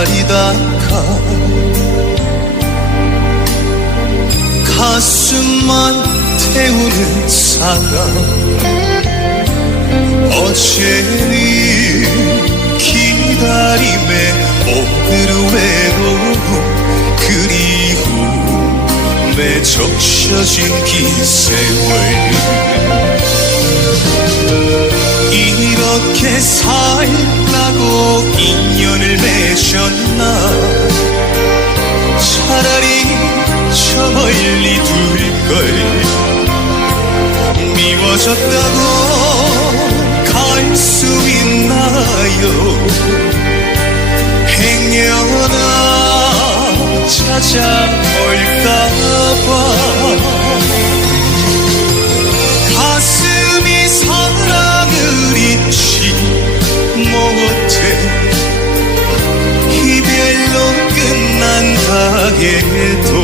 몰래 기다리다 가. 가슴만 태우는 사랑 어제는 기다림에 오늘은 외로움 그리움에 적셔진 긴 세월. 이렇게 인연을 맺었나 차라리 저 멀리 둘걸. 미워졌다고 갈 수 있나요? 행여나 찾아올까봐. 가슴이 사랑을 잊지 못해 해도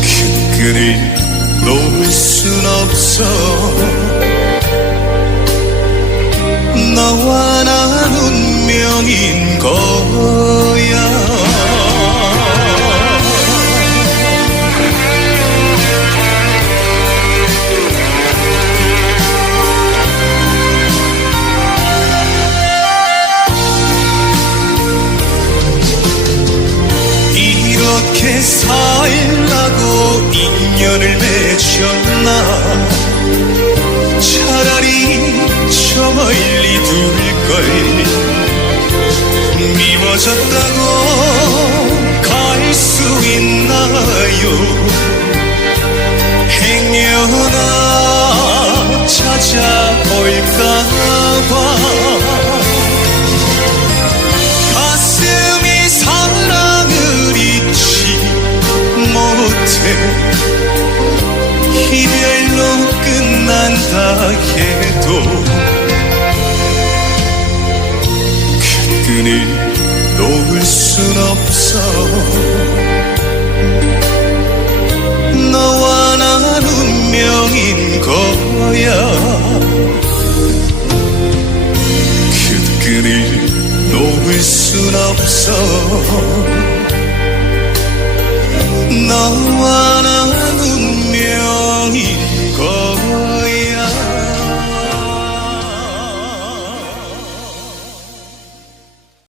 그 끈을 놓을 순 없어 이렇게 살라고 인연을 맺었나? 차라리 저 멀리 둘걸. 미워졌다고 갈 수 있나요? 행여나 해. 이별로 끝난다 해도 그 끈을 놓을 순 없어. 너와 난 운명인 거야. 그 끈을 놓을 순 없어